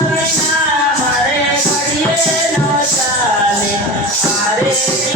મારે ઘડીએ ન ચાલે. મારે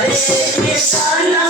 Hare Krishna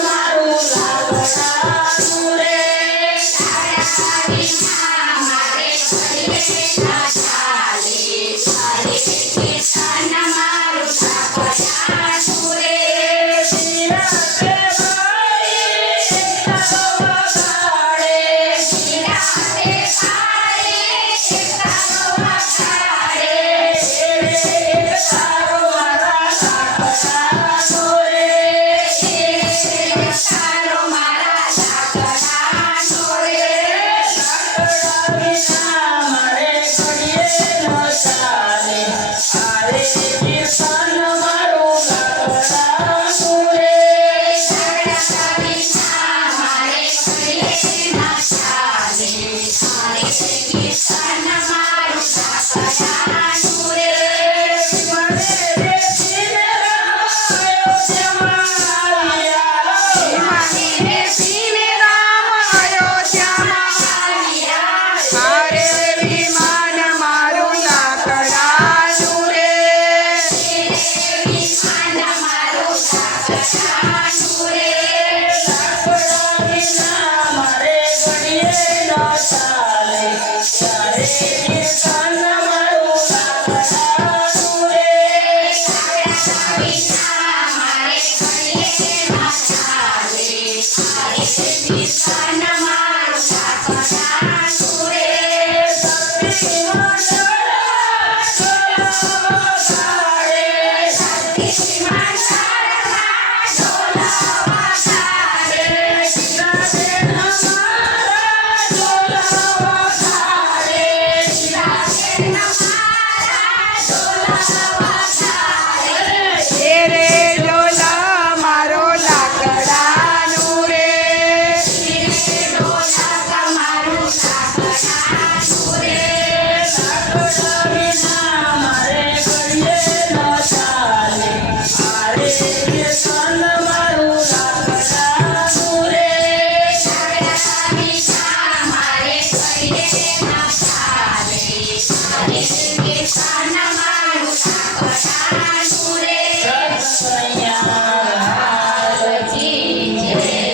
Yeah.